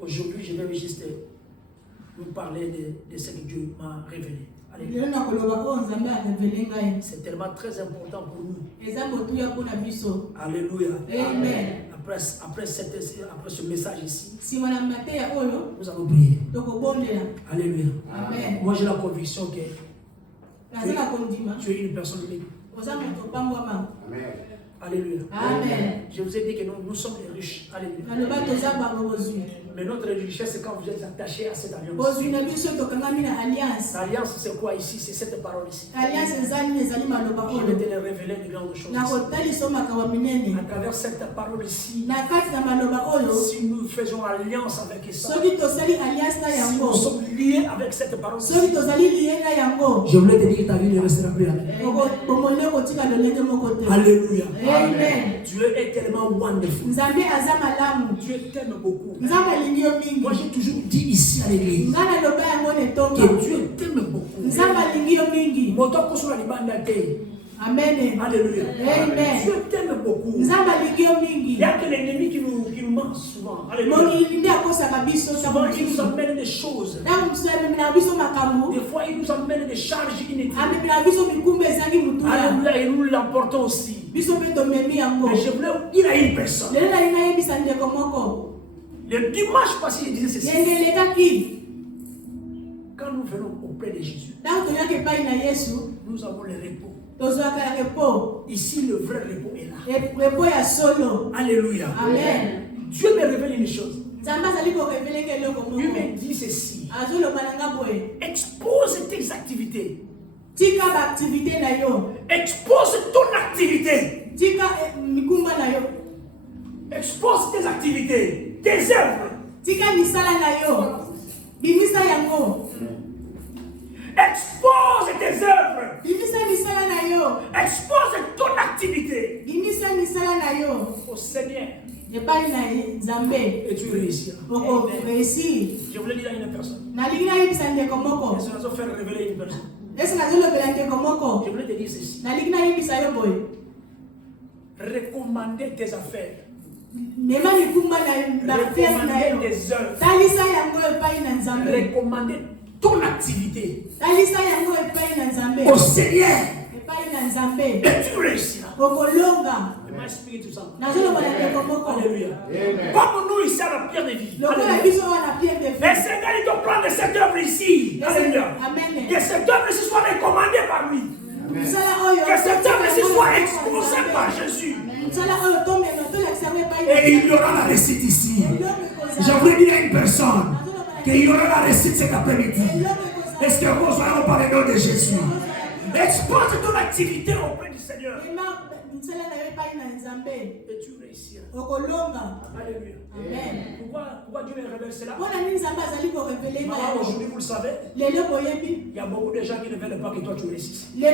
Aujourd'hui, je vais juste vous parler de ce que Dieu m'a révélé. C'est tellement très important pour nous. Alléluia. Amen. Après ce message ici, nous allons prier. Alléluia. Amen. Moi, j'ai la conviction que tu es une personne libre. Amen. Alléluia. Amen. Je vous ai dit que nous sommes les riches. Alléluia. Mais notre richesse, c'est quand vous êtes attachés à cette alliance. L'alliance, c'est quoi ici? C'est cette parole ici. Je vais te les révéler de grandes choses. À travers cette parole ici, si nous faisons alliance avec ça, si nous sommes liés avec cette parole ici, je voulais te dire que ta vie ne restera plus la même. Alléluia. Amen. Dieu est tellement wonderful. Dieu t'aime beaucoup. Moi j'ai toujours dit ici à l'église que Dieu t'aime beaucoup. Amen. Alléluia. Amen. Dieu t'aime beaucoup. Il n'y a que l'ennemi qui nous ment souvent. Alléluia. Souvent il nous amène des choses. Des fois il nous amène des charges inutiles. Alléluia. Et nous l'emportons aussi. Mais je voulais dire à une personne. Le dimanche passé, il disait ceci. Quand nous venons auprès de Jésus, nous avons le repos. Ici, le vrai repos est là. Alléluia. Amen. Dieu me révèle une chose. Il me dit ceci. Expose tes activités. Expose ton activité. Expose tes activités, tes œuvres. Expose tes œuvres. Expose ton activité au Seigneur. Et tu réussiras. Je voulais dire à une personne. Est-ce que nous allons faire révéler une personne? Je voulais te dire ceci. Recommander tes affaires. Recommander tes œuvres. Recommander ton activité au Seigneur. Et tu réussiras. Alléluia. Comme nous ici à la pierre de vie. Mais Seigneur, il te prend de cette œuvre ici. Alléluia. Que cette œuvre ici soit recommandée par lui. Que cette œuvre ici soit exposée par Jésus. Et il y aura la réussite ici. Je voulais dire à une personne qu'il y aura la réussite cet après-midi. Est-ce que vous allez parler de Jésus? Expose ton activité auprès du Seigneur. Et tu réussiras. Alléluia. Amen. Pourquoi Dieu me révèle cela? Aujourd'hui, vous le savez, il y a beaucoup de gens qui ne veulent pas que toi tu réussisses. Il y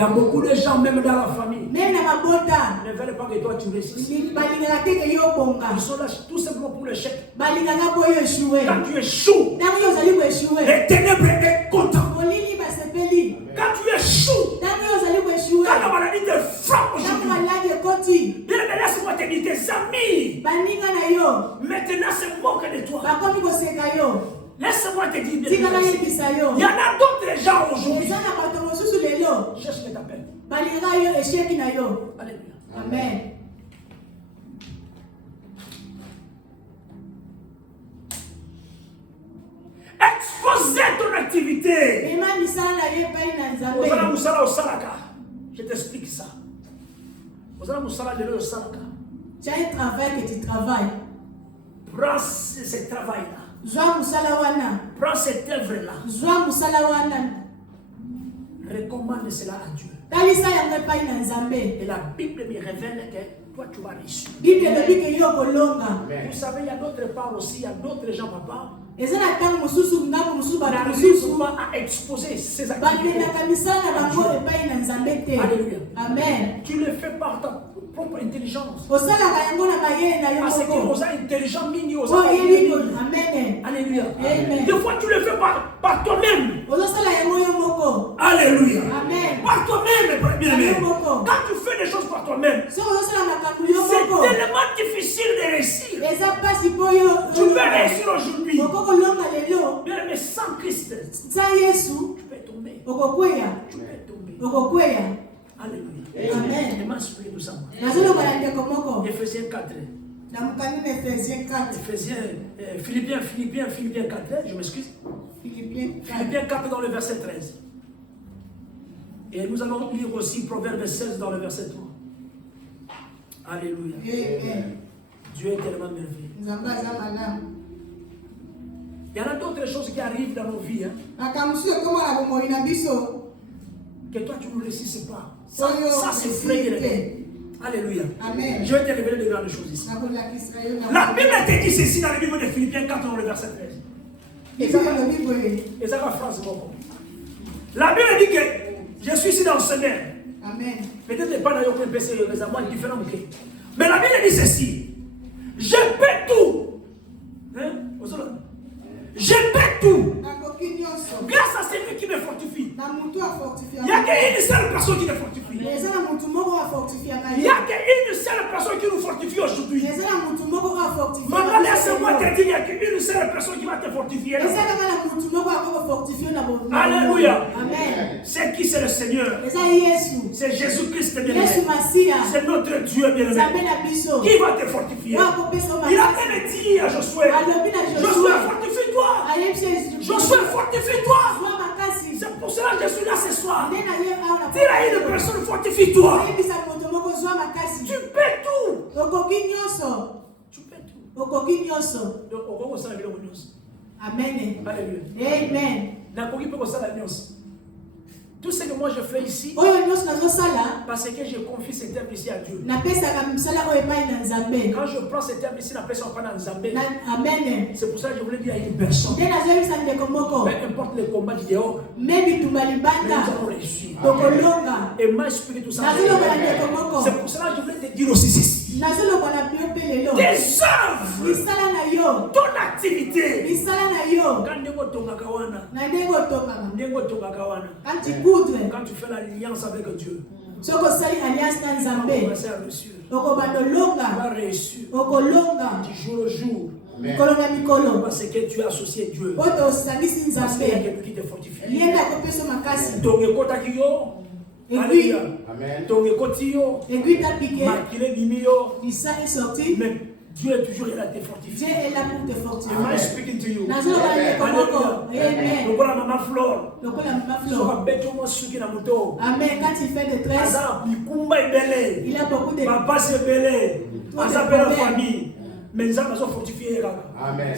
a beaucoup de gens, même dans la famille, qui ne veulent pas que toi tu réussisses. Ils sont là tout simplement pour l'échec. Quand tu échoues, les ténèbres est content. Quand tu échoues, quand la maladie te frappe aujourd'hui, laisse-moi te dire, tes amis maintenant se moquent de toi. Laisse-moi te dire, il y en a d'autres gens aujourd'hui. Cherche que t'appelles. Alléluia. Amen. Exposer ton activité. Je t'explique ça. Tu as un travail que tu travailles. Prends ce travail-là. Prends cette œuvre-là. Recommande cela à Dieu. Et la Bible me révèle que toi tu vas réussir. Vous savez, il y a d'autres parts aussi, il y a d'autres gens, papa. Ils n'arrivent pas à exposer ces activités. Alléluia. Amen. Tu le fais par propre intelligence. Osala yango na bayé na yo Parce que moko. vous êtes intelligent, mini, vous Oh, yeli ko. êtes Amen. Alléluia. Amen. Des fois, tu le fais par toi-même. Osala yango yo moko. Alléluia. Amen. Par toi-même, bien-aimé. Moko. Quand tu fais des choses par toi-même, So osala makambo yo c'est moko. tellement difficile de réussir. Eza pasi po yo. Tu peux réussir aujourd'hui. Okoko longa lelo. Bien-aimé, sans Christ, Sa Yesu. tu peux tomber. Okokweya. Tu peux tomber. Okokweya. Alléluia. Amen. Je m'inspire de ça. Nazoloba na ndeko moko. Ephésiens 4. Na mukani na Ephésiens 4. Philippiens 4, je m'excuse. Philippiens 4 dans le verset 13. Et nous allons lire aussi Proverbe 16 dans le verset 3. Alléluia. Amen. Dieu est tellement merveilleux. Nzamba za malamu. Il y en a d'autres choses qui arrivent dans nos vies. Akamusu koma na bomoi na biso. Que toi tu ne réussisses pas. Ça c'est vrai. Alléluia. Amen. Je vais te révéler de grandes choses ici. La La Bible te dit ceci dans le livre de Philippiens 4 dans le verset 13. Et ça va phrase beaucoup. La Bible dit que je suis ici dans le Seigneur. Amen. Peut-être pas d'ailleurs pour passer les amours différents. Mais la Bible dit ceci. Je peux tout. Hein? Je peux tout. Grâce à celui qui me fortifie. Il n'y a qu'une seule personne qui me fortifie. Il n'y a qu'une seule personne qui nous fortifie aujourd'hui. Maman, laisse-moi te dire qu'il y a qu'une seule personne qui va te fortifier. Alléluia. Amen. C'est qui? C'est le Seigneur. C'est Jésus-Christ bien-aimé. C'est notre Dieu bien-aimé. Qui va te fortifier? Il a même dit à Josué, Josué, fortifie-toi. Josué, fortifie-toi. C'est pour cela que je suis là ce soir. Dis à une personne, fortifie-toi. Tu peux tout. Tu peux tout. Amen. Alléluia. Amen. Tout ce que moi je fais ici, parce que je confie cette terre ici à Dieu. Quand je prends cette terre ici, la personne pas dans Zambé. C'est pour ça que je voulais dire à une personne. Peu importe le combat du dehors, mais nous allons réussir. Et moi, expliquer tout ça. C'est pour cela que je voulais te dire aussi ceci. Tes œuvres, ton activité, quand tu fais l'alliance avec Dieu, tu vas réussir du jour au jour. Parce que tu as associé Dieu. Parce qu'il y a quelqu'un qui te fortifie. Alléluia. Ton écotio, mais Dieu est toujours là te fortifier. Dieu est là pour te fortifier. Am I speaking to you? Amen. Lokola Maman Flore. Amen. Quand il fait de tresse, il a beaucoup de Papa c'est belé. La famille. Mais nous allons fortifier. Amen.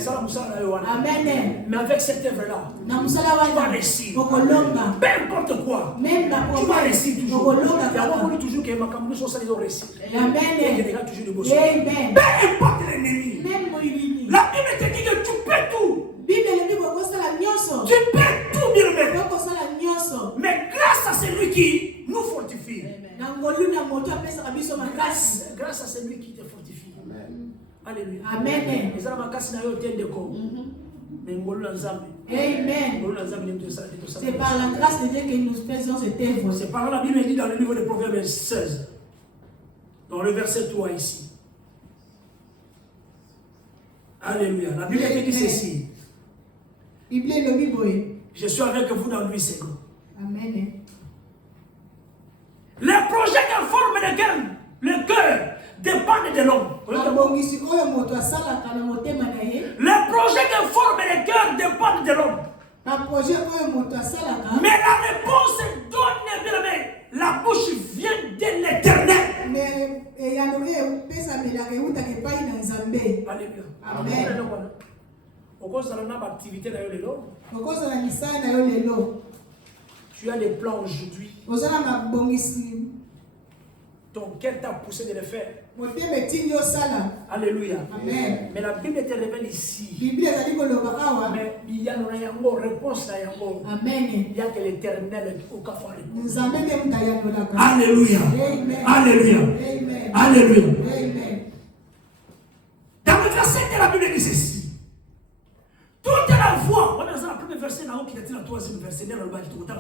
Amen. Mais avec cette œuvre-là, tu vas réussir. Peu importe quoi. Tu vas réussir toujours. Il y a toujours que ma caméra soit salée au récit. Amen. Peu importe l'ennemi. La Bible te dit que tu peux tout. Tu peux tout, bien-aimé. Mais grâce à celui qui nous fortifie. Grâce à celui qui te fortifie. Alléluia. Amen. Amen. C'est par la grâce de Dieu que nous faisons cette œuvre. C'est par la Bible dit dans le livre de Proverbes 16, dans le verset 3 ici. Alléluia. La Bible dit ceci. Je suis avec vous dans 8 secondes. Amen. Les projets qui forment le cœur dépendent de l'homme. Les projets qui forment le cœur dépendent de l'homme. Mais la réponse donne, bien aimé, la bouche vient de l'Éternel. Alléluia. Amen. Tu as des plans aujourd'hui. ton cœur t'a poussé de le faire. Alléluia. Amen. Mais la Bible te révèle ici. Mais il y a une réponse. Amen. Il y a que l'Éternel au café. Alléluia. Alléluia. Alléluia. Dans le verset de la Bible dit ceci. Toute la voix, on est dans le premier verset, là, qui est dans le troisième verset, dans le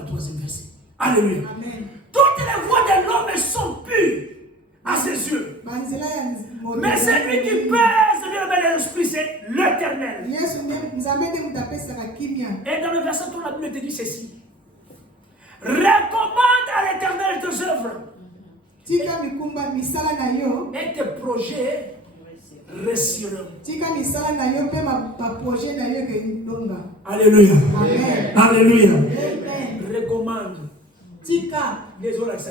troisième verset. Alléluia. Toutes les voix de l'homme sont pures à ses yeux. Mais celui qui pèse de l'esprit, c'est l'Éternel. Et dans le verset, tout la Bible te dit ceci. Recommande à l'Éternel tes œuvres. Et tes projets réussiront. Alléluia. Alléluia. Recommande. Les autres, ça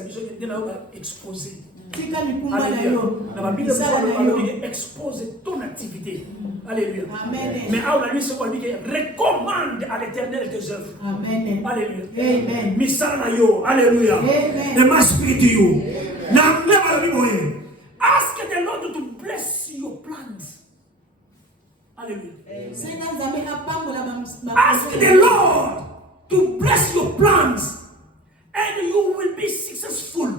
exposer. Alléluia. Dans la Bible, expose ton activité. Alléluia. Mais à la nuit, c'est quoi? Recommande à l'Éternel tes œuvres. Alléluia. Alléluia. The my spirit to you. Now, never ask the Lord to bless your plans. Alléluia. Ask the Lord to bless your plans. And you will be successful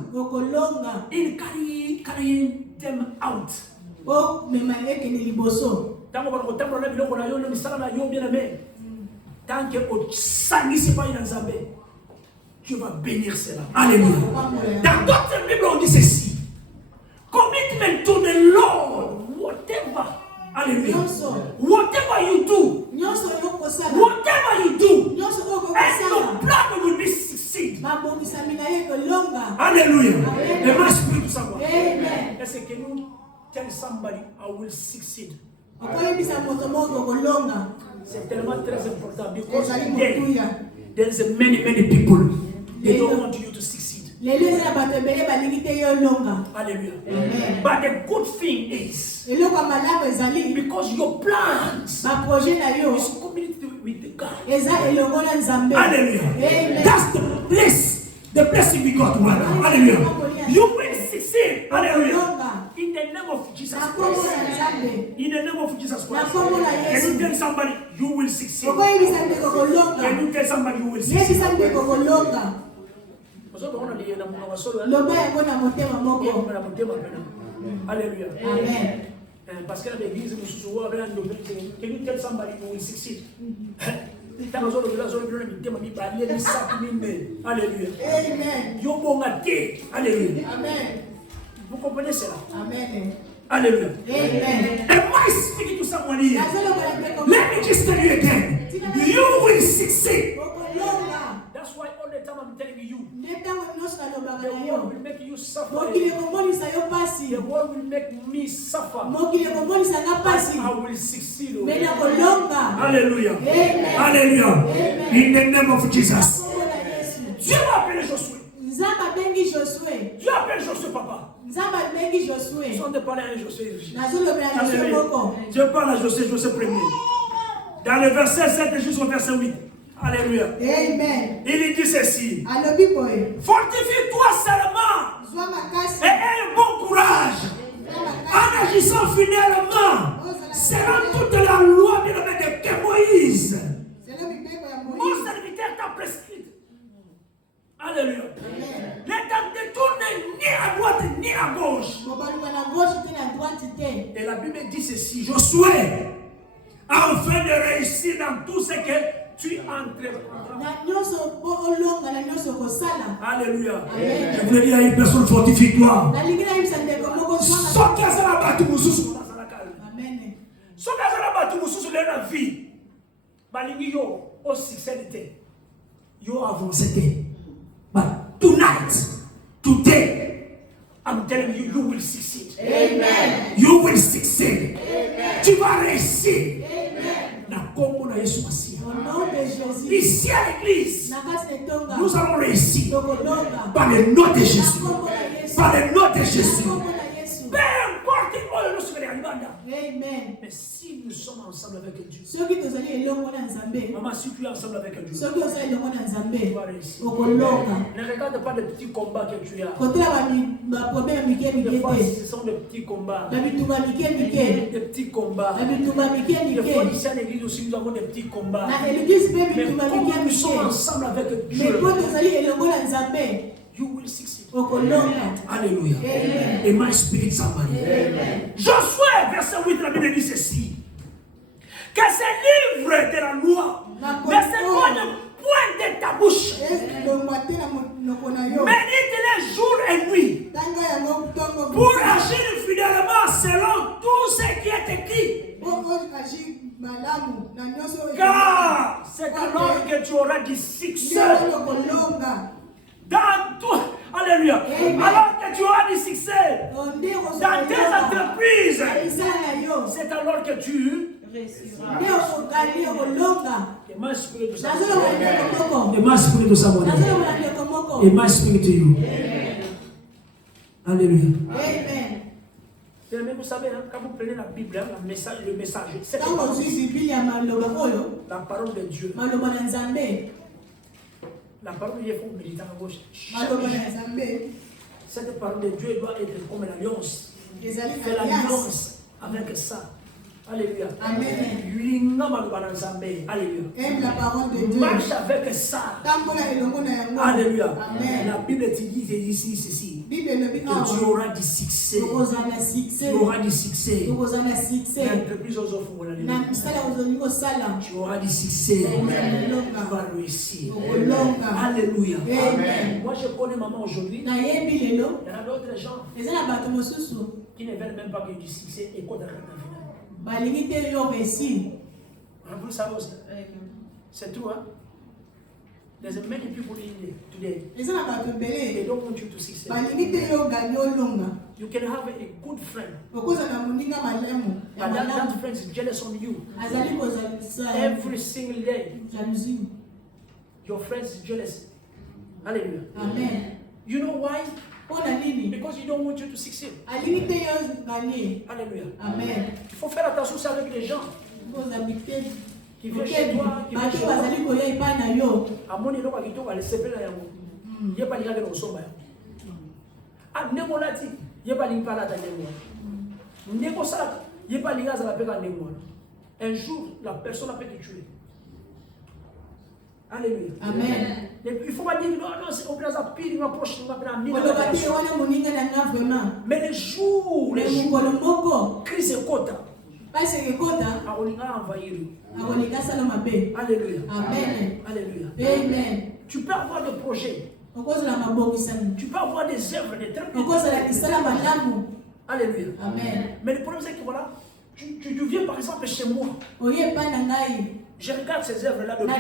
in carrying them out. Tant que tu vas bénir cela. Alléluia. Dans d'autres Bibles, on dit ceci. Commitment to the Lord, whatever. Alléluia. Whatever you do, whatever you do, and your plan will be succeed. Alléluia. Et moi, je peux tout savoir. Est-ce que nous, tell somebody, I will succeed. C'est tellement très important because there is many people. They don't want you to succeed. Hallelujah. But the good thing is because your plans is committed with the God. Hallelujah. That's the blessing we got. Hallelujah. You will succeed. Hallelujah. In the name of Jesus Christ. In the name of Jesus Christ. Can you tell somebody you will succeed? Can you tell somebody you will succeed? Alléluia. Parce que l'église nous souvent can you tell somebody you will succeed? Alléluia. Amen. Vous comprenez cela? Amen. Alléluia. And why speaking to someone here? Let me just tell you again. You will succeed. That's why all the time I'm telling you. The world will make you suffer. The world will make me suffer. But I will succeed. Hallelujah. Hallelujah. In the name of Jesus. Dieu appelle Josué. Dieu appelle Josué, papa. Sans de parler à Josué. Dieu parle à Josué, Josué premier. Dans le verset 7 jusqu'au verset 8. Alléluia. Amen. Il dit ceci. Fortifie-toi seulement et aie un bon courage. En agissant fidèlement, selon toute la loi de Moïse. Mon serviteur t'a prescrit. Alléluia. Ne t'en détourne ni à droite ni à gauche. Et la Bible dit ceci. Josué, afin de réussir dans tout ce que tu entreprendras. Alléluia. Je voulais dire à une personne, fortifie-toi. But tonight, today, I'm telling you, you will succeed. Amen. You will succeed. Amen. Tu vas réussir. Amen. Ici à l'église, nous allons réussir par le nom de Jésus. Par le nom de Jésus. Peu importe où nous sommes. Mais si nous sommes ensemble avec Dieu. Maman, si tu es ensemble avec Dieu, tu vas réussir. Ne regarde pas les petits combats que tu as. Des fois, ce sont des petits combats. Des petits combats. Des fois, ici à l'église aussi, nous avons des petits combats. Mais comme nous sommes ensemble avec Dieu, you will succeed. Alléluia. Et my spirit somebody. Josué, verset 8, la Bible dit ceci. Que ce livre de la loi ne s'éloigne point de ta bouche. Médite-les jour et nuit pour agir fidèlement selon tout ce qui est écrit. Car c'est alors que tu auras du succès dans tout. Alléluia. Alors que tu auras du succès dans tes entreprises, c'est alors que tu et my spirit to you. Alléluia. Mais vous savez, hein, quand vous prenez la Bible, hein, le message, c'est la parole de Dieu. La parole de Dieu, il faut méditer à gauche. Cette parole de Dieu doit être comme l'alliance. Fais l'alliance avec ça. Alléluia. Amen. Alléluia. Aime la parole de Dieu. Marche avec ça. Alléluia. Amen. La Bible te dit ici ceci. Que tu auras du succès. Tu auras du succès. L'entreprise aux offres. Tu auras du succès. Tu vas réussir. Alléluia. Amen. Moi je connais maman aujourd'hui. Il y en a d'autres gens qui ne veulent même pas qu'il y ait du succès et qu'on arrête la vous le savez aussi. C'est tout, hein? There's many people in today. They don't want you to succeed. You can have a good friend. But that friend is jealous on you. Every single day. Your friend is jealous. Hallelujah. Amen. You know why? Because you don't want you to succeed. Alléluia. Amen. Il faut faire attention aussi avec les gens qui viennent chez toi, qui viennent chez toi. À mon niveau, il va laisser faire la il n'y a pas de gens qui sont là. Ah, ne m'en a dit, il n'y a pas de gens qui sont là. Ne m'en a dit, il n'y a pas de gens qui sont là. Un jour, la personne a pu te tuer. Alléluia. Amen. Il faut pas dire non, c'est au place à pire, il m'approche, il m'appelle à mille. Mais les jours, crise et quota. On a envahi. Alléluia. Amen. Alléluia. Amen. Tu peux avoir des projets. Tu peux avoir des œuvres, des trucs. Alléluia. Amen. Mais le problème c'est que voilà, tu viens par exemple chez moi. Je regarde ces œuvres-là de plan.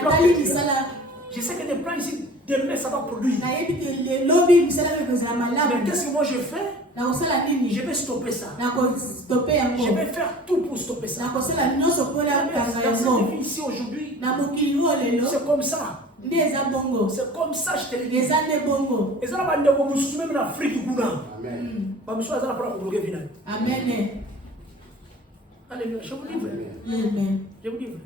Je sais que des plans ici, demain ça va produire. Mais qu'est-ce que moi je fais? Je vais stopper ça. Je vais faire tout pour stopper ça. Dans cette vie ici aujourd'hui, c'est comme ça. C'est comme ça, je te le dis. Et ça va me même l'Afrique. Amen. Alléluia. Je vous livre. Je vous livre.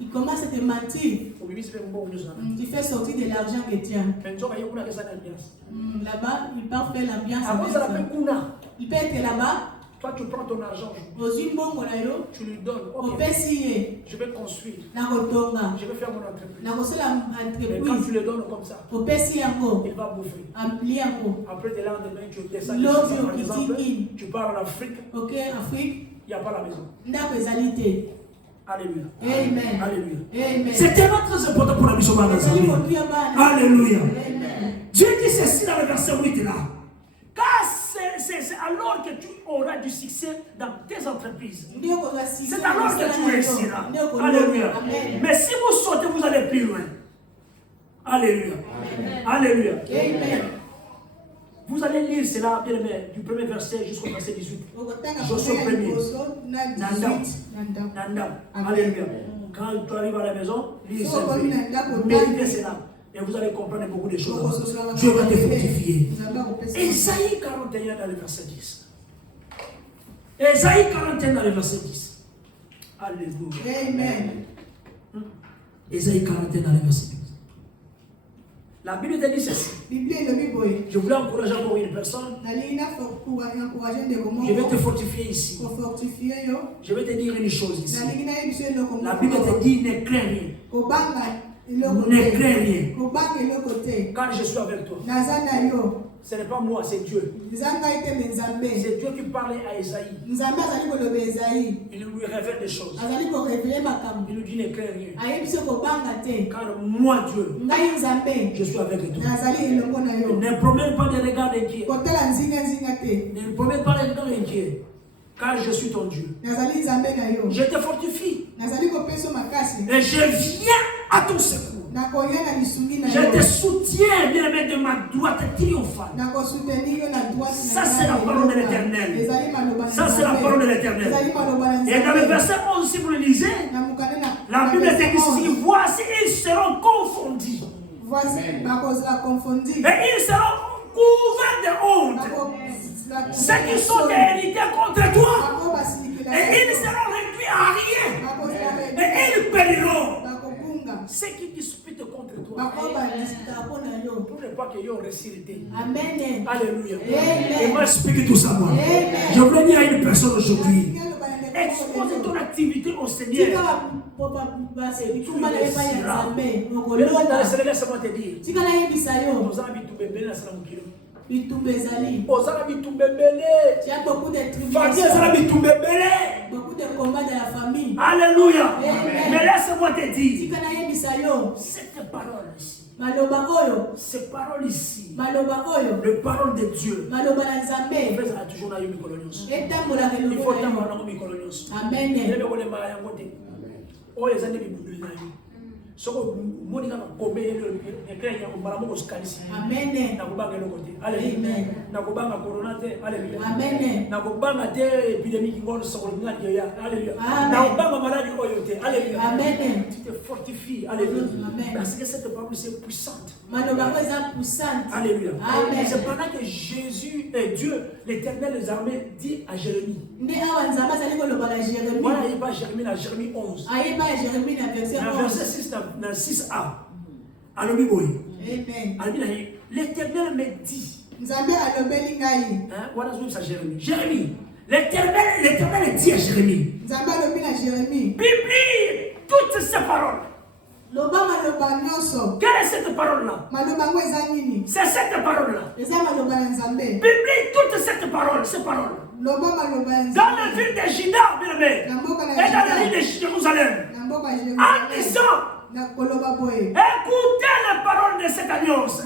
Il commence à te mentir. Tu fais sortir de l'argent que tu as. Là-bas, il part faire l'ambiance. Il peut être là-bas. Toi, tu prends ton argent. Tu lui donnes. Okay. Je vais construire. Je vais faire mon entreprise. Mais quand tu le donnes comme ça, il va bouffer. Après, de là, demain, tu descends. Tu pars en Afrique. Afrique. Il n'y a pas la maison. Alléluia. Amen. Alléluia. C'est tellement très important pour la mission. Alléluia. Dieu dit ceci dans le verset 8 là. Car c'est alors que tu auras du succès dans tes entreprises. C'est alors que tu réussiras. Alléluia. Mais si vous sautez, vous allez plus loin. Alléluia. Alléluia. Vous allez lire cela du premier verset jusqu'au verset 18. Josué 1er. Nanda. Alléluia. Quand tu arrives à la maison, lis cela. Méditez cela. Et vous allez comprendre beaucoup de choses. Dieu va te fortifier. Ésaïe 41 dans le verset 10. Ésaïe 41 dans le verset 10. Alléluia. Amen. Ésaïe 41 dans le verset 10. La Bible te dit ceci. Je voulais encourager encore une personne. Je vais te fortifier ici. Je vais te dire une chose ici. La Bible te dit ne crains rien. Ne crains rien. Car je suis avec toi. Ce n'est pas moi, c'est Dieu. C'est Dieu qui parlait à Esaïe. Il lui révèle des choses. Il lui dit ne crains rien. Car moi, Dieu, je suis avec toi. Ne promets pas de regard inquiet. Ne promets pas de regard inquiet. Car je suis ton Dieu. Je te fortifie. Et je viens à ton secours. Je te soutiens, bien-aimé, de ma droite triomphale. Ça, c'est la parole de l'Éternel. Ça, c'est la parole de l'Éternel. Et dans le verset 11, si vous le lisez, la Bible dit ici, voici, ils seront confondus. Et ils seront couverts de honte. Ceux qui sont hérités contre toi, et ils seront réduits à rien, et ils périront. Ceux qui disputent contre toi, pour ne pas qu'ils aient ressuscité. Amen. Alléluia. Et moi, explique tout ça, moi. Je voulais dire à une personne aujourd'hui, expose ton activité au Seigneur. Et tout réussira. Laisse-moi te dire. Nous avons beaucoup de combats de la famille. Alléluia. Mais laisse-moi te dire, cette parole ici, cette parole ici, le parole de Dieu, il faut toujours aller il faut soko monika kombe ekenya mbaramu skalisi amen nakubanga lokote amen nakubanga corona te haleluya amen nakubanga te épidémie ngone soko ngati ya haleluya nakubanga maladie oyote haleluya amen tu te fortifies haleluya parce que cette parole c'est puissante maloba est puissante haleluya amen c'est pendant que Jésus et Dieu l'Éternel des armées dit à Jérémie ne awanzamba zali ko loba la Jérémie voilà il va Jérémie la Jérémie 11 ayiba Jérémie na verset 6 dans 6a. Amen. L'Éternel me dit. Voilà ce que ça Jérémie. Jérémie. L'Éternel dit à Jérémie. Publie toutes ces paroles. Quelle est cette parole-là? C'est cette parole-là. Publie toutes ces paroles. Dans la ville de Juda, et dans la ville de Jérusalem. En disant, écoutez les paroles de cette alliance et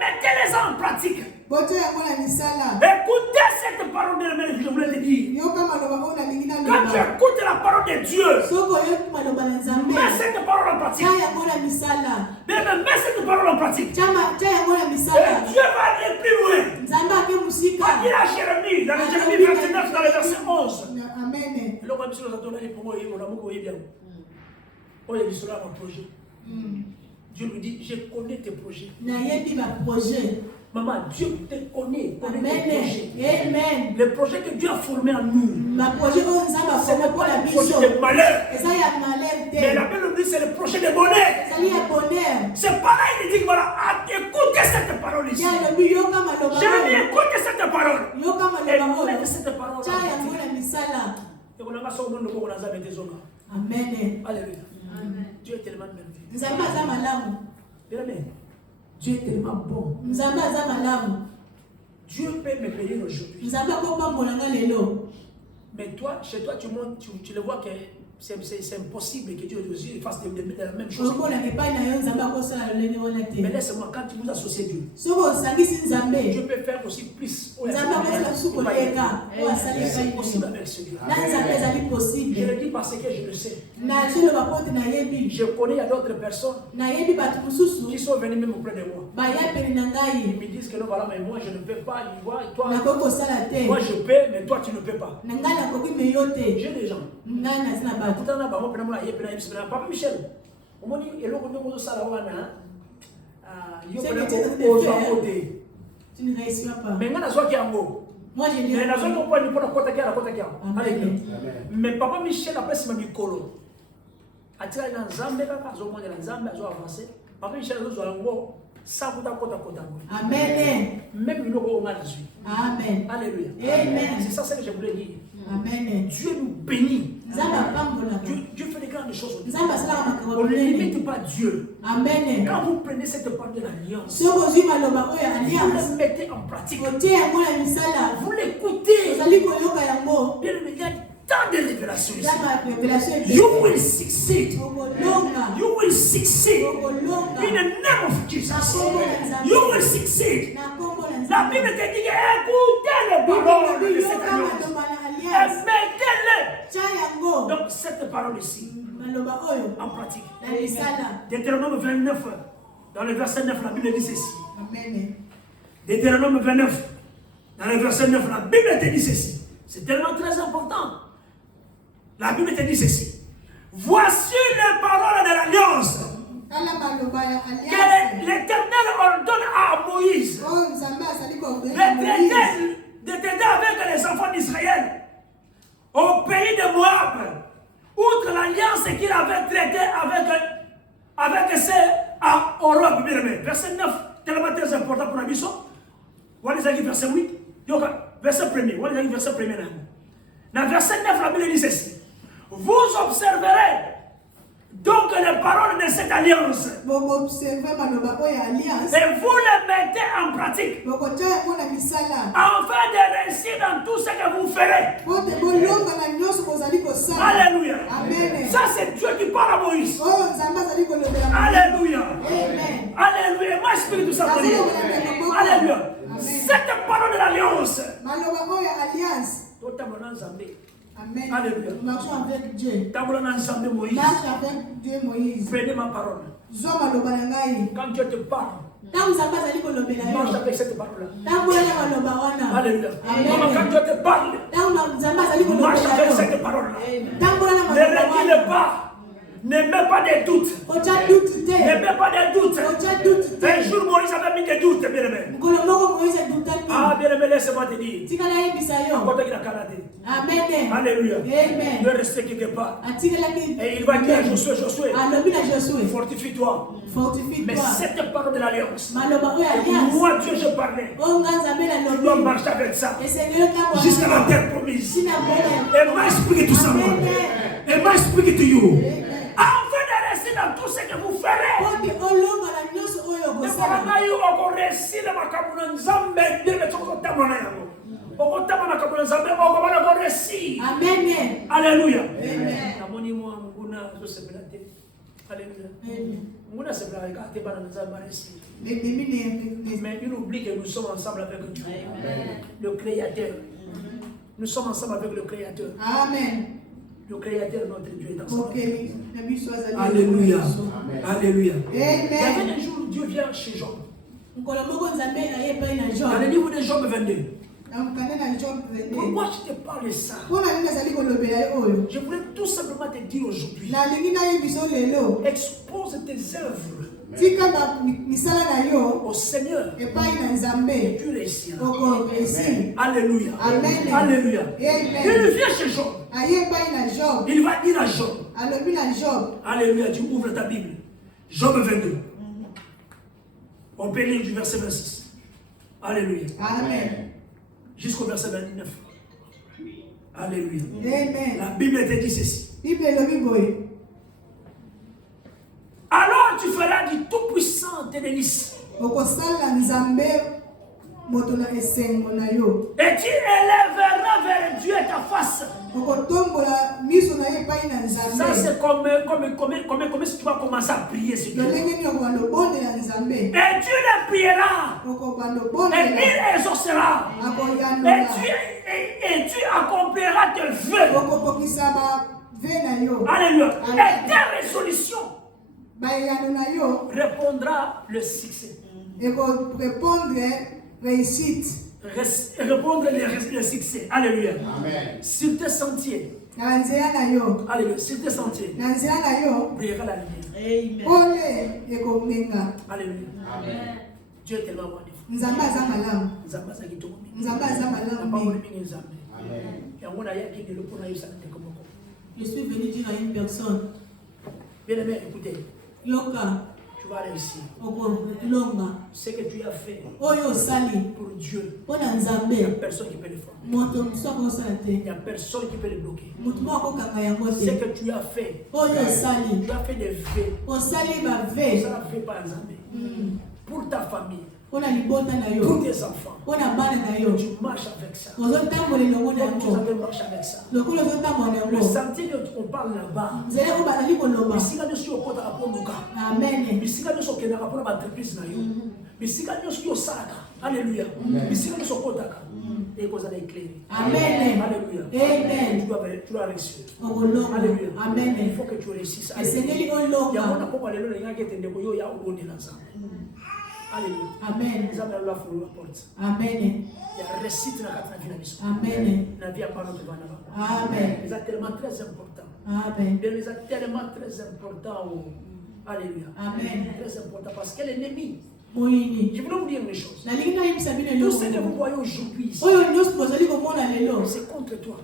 mettez-les en pratique. Écoutez cette parole de la je voulais te dire. Quand tu écoutes la parole de Dieu, mets cette parole en pratique. Mets cette parole en pratique. Et Dieu va aller plus loin. Quand il a Jérémie, dans le Jérémie 29, dans le verset 11. Amen. Dieu lui dit, je connais tes projets. Maman, Dieu te connaît. Amen. Le projet que Dieu a formé en nous, c'est le projet de malheur. Mais la Bible dit c'est le projet de bonheur. C'est pareil, il dit voilà, écoutez cette parole ici. Jérémie, écoutez cette parole. Et mettez cette parole. Amen. Alléluia. Dieu est tellement merveilleux. Dieu est tellement bon. Dieu peut me payer aujourd'hui. Mais toi, chez toi, tu le vois que c'est impossible que Dieu aussi fasse la même chose. Mais laisse-moi, quand tu vous associes Dieu, Dieu peut faire aussi plus. C'est possible avec ce Dieu. Je le dis parce que je le sais. Je connais d'autres personnes qui sont venues même auprès de moi. Ils me disent que non, voilà, mais moi je ne peux pas. Toi, moi je peux, mais toi tu ne peux pas. J'ai des gens. Papa Michel, omoni eloko ndenge ozosala wana yo C'est pena que tu es en train de ozwa faire. kote Tu ne réussiras pas. mais nga nazwaki yango Moi, je l'ai mais nazwaki fait. oponi mpona kotaki ya nakotaki yango Amen. Alléluia. Mais papa Michel après sima mikolo atikali na nzambe kaka azomonela nzambe azoavance papa Michel azozwa yango sans kuta kota yango Amen. même biloko onga nazwi Amen. Alléluia. Amen. C'est ça ce que je voulais dire. Amen. Dieu nous bénit. Dieu fait des grandes choses. On ne limite pas Dieu. Amen. Quand vous prenez cette part de l'alliance, Vous vous le mettez en pratique. Vous l'écoutez. Bien aimé, il y a tant de révélations ici. You will succeed. You will succeed. In the name of Jesus. You will succeed. La Bible te dit écoutez les paroles de cette alliance. Et mettez-les. Donc cette parole ici, en pratique. Deutéronome 29, dans le verset 9, la Bible dit ceci. Deutéronome 29, dans le verset 9, la Bible te dit ceci. C'est tellement très important. La Bible te dit ceci. Voici les paroles de l'alliance que l'Éternel ordonne à Moïse de t'aider avec les enfants d'Israël au pays de Moab, outre l'alliance qu'il avait traitée avec ceux à Europe. Verset 9, tellement très important pour la mission. Voilà les verset 8. Verset 1er. Verset 1er. Dans le verset 9, la Bible dit ceci. Vous observerez donc les paroles de cette alliance. Et vous les mettez en pratique. Afin de réussir dans tout ce que vous ferez. Alléluia. Amen. Ça c'est Dieu qui parle à Moïse. Alléluia. Amen. Alléluia. Moi je peux tout ça. Alléluia. Cette parole de l'alliance. Amen. Alléluia. Marchons avec Dieu. Marche avec Dieu Moïse. Prenez ma parole. Quand Dieu te parle, marche avec cette parole-là. Alléluia. Quand Dieu te parle, marche avec cette parole-là. Ne recule pas. Ne mets pas de doutes. Ne mets pas de doutes. Un jour, Moïse avait mis des doutes, bien aimé. Ah, bien aimé, laisse-moi te dire. Amen. Alléluia. Il doit rester quelque part. Et il va dire à Josué, fortifie-toi. Mais cette parole de l'alliance, moi Dieu je parlais, tu dois marcher avec ça jusqu'à la terre promise. Et moi explique tout ça. Et moi explique to you. Afin de rester dans tout ce que vous ferez. Amen. Alléluia. Mais il oublie que nous sommes ensemble avec Dieu, le Créateur. Nous sommes ensemble avec le Créateur. Amen. Le Créateur, notre Dieu, est ensemble. Alléluia. Alléluia. Il y avait un jour où Dieu vient chez Job. Dans le livre de Job 22. Pourquoi je te parle de ça? Je voulais tout simplement te dire aujourd'hui. Expose tes œuvres au Seigneur. Et tu réussiras. Alléluia. Alléluia. Il vient chez Job. Il va dire à Job. Alléluia. Tu ouvres ta Bible. Job 22. On peut lire du verset 26. Alléluia. Amen. Jusqu'au verset 29. Alléluia. Amen. La Bible te dit ceci. Alors tu feras du Tout-Puissant tes délices. Et tu élèveras vers Dieu ta face. Ça c'est comme si tu vas commencer à prier sur Dieu. Et tu le prieras. Et il exaucera. Et tu accompliras tes vœux. Alléluia. Et tes résolutions répondra le succès. Répondre le succès. Alléluia. Amen. Sur tes sentiers. Alléluia. Sur tes sentiers. Brillera la lumière. Alléluia. Dieu est tellement wonderful. Je suis venu dire à une personne, bien aimé, écoutez, Yoka, tu vas réussir. Ce que tu as fait pour Dieu, il n'y a personne qui peut le faire. Il n'y a personne qui peut le bloquer. Ce que tu as fait des vœux. Pour ta famille. Pour tes enfants, tu marches avec ça. Tu marches avec ça. Le sentier qu'on parle là-bas, alléluia. Et vous allez éclairer. Amen. Alléluia. Amen. Tu dois réussir. Alléluia. Amen. Il faut que tu réussisses. Alléluia. Alléluia. Amen. Amen. Il y a récite dans la vie. Amen. La vie a pas notre Amen. C'est tellement très important. Amen. C'est tellement très important. Alléluia. Amen. Très important parce que l'ennemi. Je voulais vous dire une chose. Tout ce que vous voyez aujourd'hui, c'est contre toi.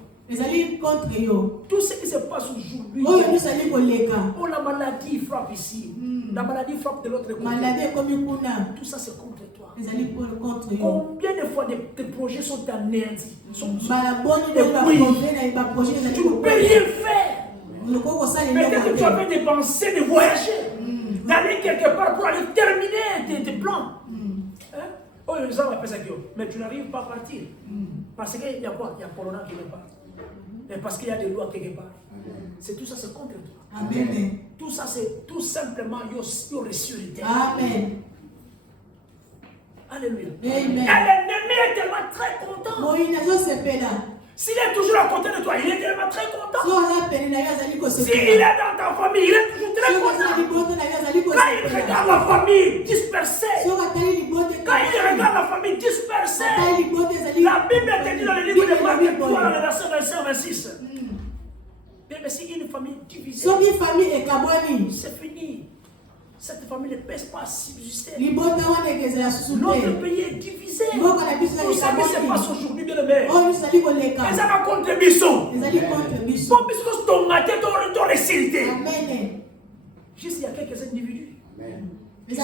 Tout ce qui se passe aujourd'hui, la maladie frappe ici. La maladie frappe de l'autre côté. Tout ça c'est contre toi. Combien de fois tes projets sont anéantis? Tu ne peux rien faire. Peut-être que tu avais des pensées de voyager, d'aller quelque part pour aller terminer tes plans. Mais tu n'arrives pas à partir. Parce qu'il y a quoi? Il y a Corona quelque part. Et parce qu'il y a des lois quelque part. C'est tout ça, c'est contre toi. Amen. Tout ça, c'est tout simplement your Amen. Alléluia. Amen. Et l'ennemi est tellement très content. S'il est toujours à côté de toi, il est tellement très content. S'il est dans ta famille, il est toujours très content. Quand il regarde la famille dispersée, quand il regarde la famille dispersée, la Bible te dit dans le livre de Marc 3, dans le verset 25-26. Mais si une famille divisée, c'est fini. Cette famille ne pèse pas à subsister. Notre pays est divisé. Tout ça qui se passe aujourd'hui, bien aimé. Mais ça va contre Bisson. Pour Bisson, ton matin, ton récité. Juste il y a quelques individus. Mais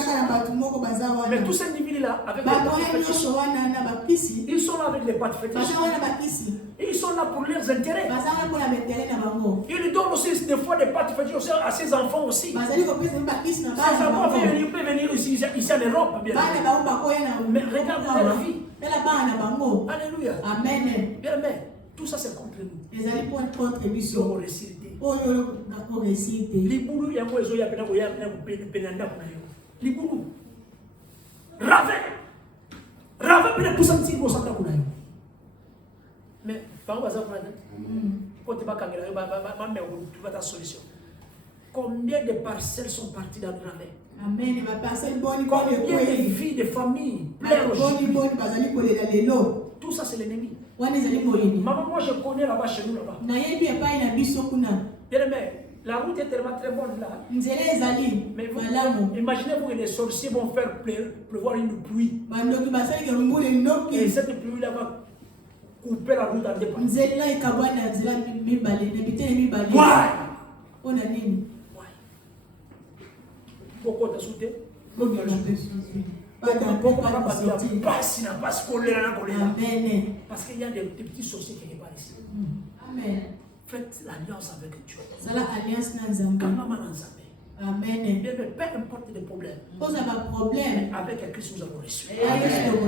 tous ces individus-là, avec les pattes fétiches, ils sont là avec les pattes fétiches. Et ils sont là pour leurs intérêts. Ils donnent aussi des fois des pattes fétiches à ses enfants aussi. Ses enfants peuvent venir ici en Europe. Mais regarde leur vie. Alléluia. Amen. Bien, mais tout ça c'est contre nous. Liburu Rave pele pusanti ko sanda kuna yo. Mais par baza kuna ko te bakangela yo ba me tu vas ta solution. Combien de parcelles sont parties dans le Rave? Amen. Ma parcelle bonne combien de vies de familles tout ça c'est l'ennemi. Maman, moi je connais là-bas chez nous là-bas. Bien aimé, la route est tellement très bonne là. Mais imaginez-vous que les sorciers vont faire pleuvoir une pluie. Et cette pluie-là va couper la route en deux parties. Pourquoi t'as sauté? Parce qu'il y a des petits sorciers qui sont ici. Amen. Faites l'alliance avec Dieu. Amen. Peu importe les problèmes. Avec Christ nous avons reçu.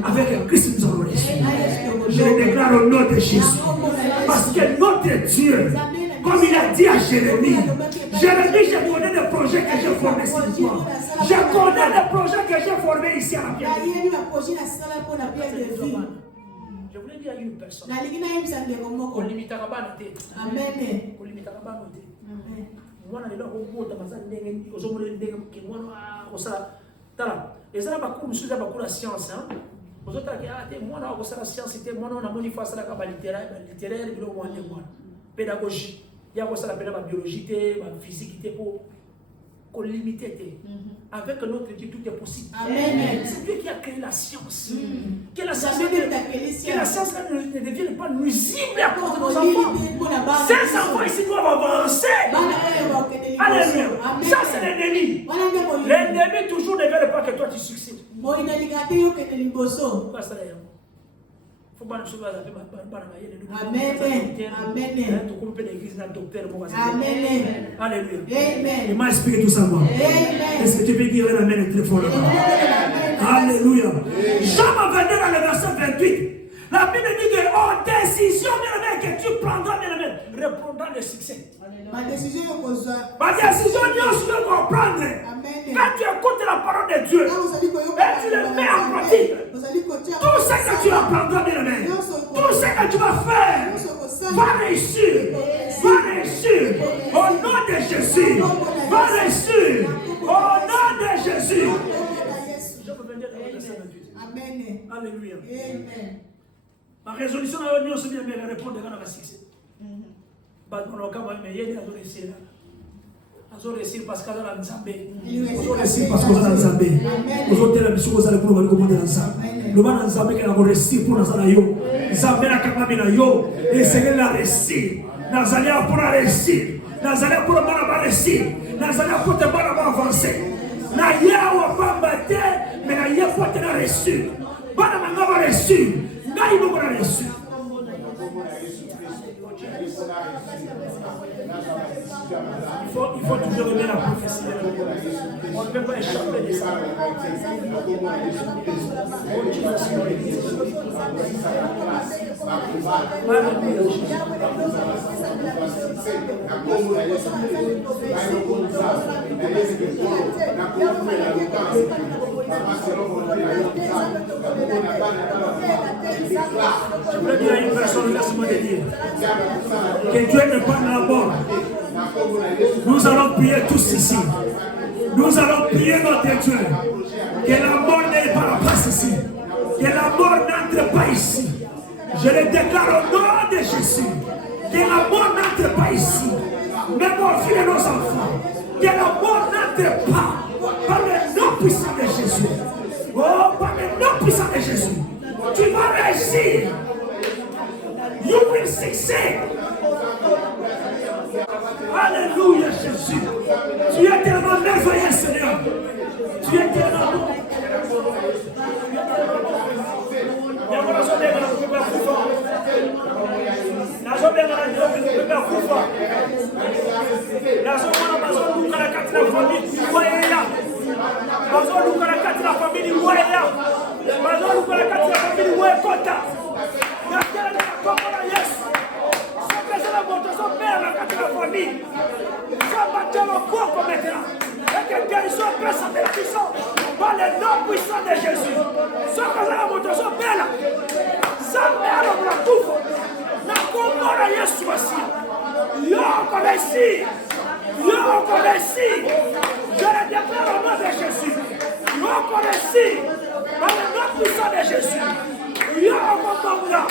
Avec Christ nous avons reçu. Je déclare au nom de Jésus. Parce que notre Dieu, comme il a dit à Jérémie, je connais des projets que j'ai formés ici. Je connais des projets que j'ai formés ici à la pierre. Je voulais dire à une personne. Amen. Mwana lelo okubota mazali ndenge ozomona ndenge kimwana osala tala ezala bakuru musuza bakuru science hein ozotala ki ate mwana okosala science te mwana na moni fasala ka littéraire bilo mwana mwana pédagogie ya kosala pena ba biologie te ba physique te po qu'on limité. Avec notre Dieu, tout est possible. C'est Dieu qui a créé la science. Que la science ne devienne pas nuisible à cause de nos enfants. Ces enfants ici doivent avancer. Alléluia. Ça, c'est l'ennemi. L'ennemi toujours ne veut pas que toi tu succèdes. Alléluia. Il m'a expliqué tout ça. Est-ce que tu peux dire amen très fort? Alléluia. Jean 22 dans le verset 28. La Bible dit que en décision, que tu prendras, répondra le succès. Ma décision, Dieu doit comprendre. Quand tu écoutes la parole de Dieu et tu le mets en pratique, tout ce que tu apprendras, tout ce que tu vas faire va réussir. Va réussir. Au nom de Jésus. Va réussir. Au nom de Jésus. Je peux venir dans le verset 28. Amen. Alléluia. Amen. Ma résolution à l'union, c'est bien de répondre à la succès. On réussir parce qu'on a Nzambé. On réussir parce qu'on a Nzambé. Aujourd'hui, la mission vous allez pour nous commander ensemble. Le ban Nzambé qui a réussi pour nous aller yo. Nzambé la capable na yo. Et c'est la réussir. Nazalia pour la réussir. Nazalia pour la réussir. Nazalia pour te battre avancer. Na ya wa pambate, mais na ya faut te la réussir. Bana manga va réussir. Ngai bo va réussir. Il faut toujours aimer la prophétie. On ne peut pas échapper de ça. Je voudrais dire à une personne, laisse-moi te dire que Dieu n'est pas dans la mort. Nous allons prier tous ici. Nous allons prier notre Dieu. Que la mort n'ait pas la place ici. Que la mort n'entre pas ici. Je le déclare au nom de Jésus. Que la mort n'entre pas ici. Même au fil de nos enfants. Que la mort n'entre pas. Par le nom puissant de Jésus. Oh, par le nom puissant de Jésus. Tu vas réussir. You will succeed. Alléluia, Jésus. Tu es tellement merveilleux, Seigneur. Tu es tellement bon. Par le nom puissant de Jésus, ce que la moto belle, ça mère la touffe, la comora Yesu aussi. Yo connaissi, je le déclare au nom de Jésus. Yo connaissi, par le nom puissant de Jésus. Yo comprendra,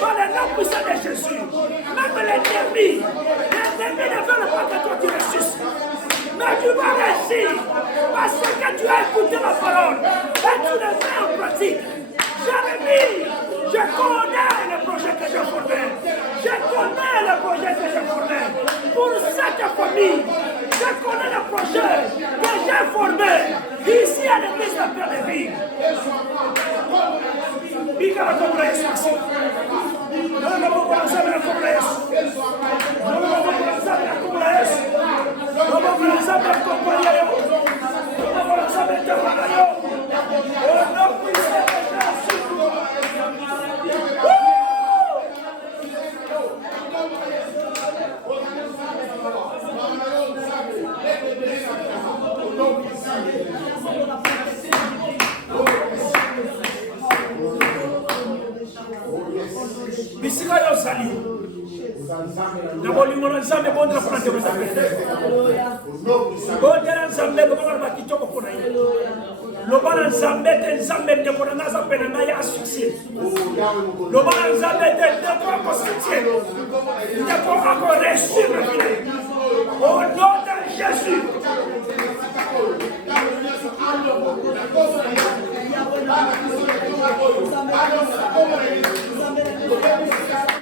par le nom puissant de Jésus. Même l'ennemi ne veut pas que toi tu ressuscites. Mais tu vas réussir parce que tu as écouté la parole et tu le mets en pratique. Jérémie, je connais le projet que j'ai formé. Je connais le projet que j'ai formé pour cette famille. Je connais le projet que j'ai formé ici à l'église de Père de Vie. Bisika yo sali. Na bolimo na nzambe bondela kuna te nzambe. Bondela nzambe ko ba kitoko kuna ye. Lobana nzambe te nzambe te ko na nzambe na ya succès. Lobana nzambe te ko ko succès. Te ko ko réussir.